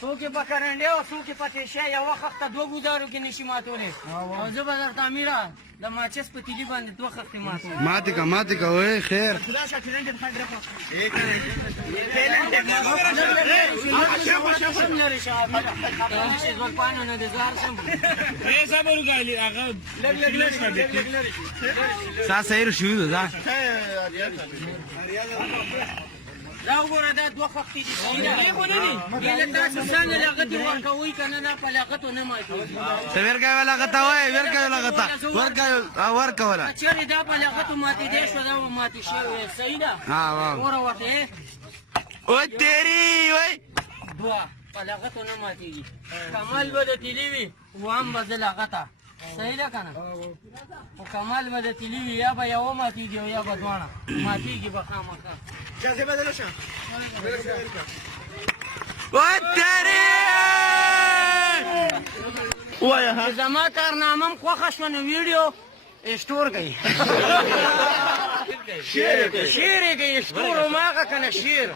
څوک یې په کرنډې او څوک یې په تیشه یو وخت ته 2 ګوزارو کې نشي ماتولی او زه به درته امیره د ماچس په تیلي باندې 2 خښتې ماتوم ماتې که وای خیر زولپانو نه د زار شم سا سیر شو دا دا وګوره دا 2 خښتې دي دې خو نه دي دې له تاسو څنګه لغتې ورکوئ که نه په لغتو نه ماتېږي ته ورکوې لغته وایې ورکوې لغته ورکوله چېرې دا په لغتو ماتېدی شوه دا به ماتې شوې صحیح ده وګوره ورته او تیری وای 2 په لغتو نه ماتېږي کمال به د تیلي وي وام به زه لغته صحیح ده که نه خو کمال به د تیلي وي یا به یوه ماتېږي او یا به دواړه ماتېږي به خامخا او تیری زما کارنامه هم خوښه شوه نو ویډیو اسټور کوي شیر یې کوي اسټور هماغه که نه شیر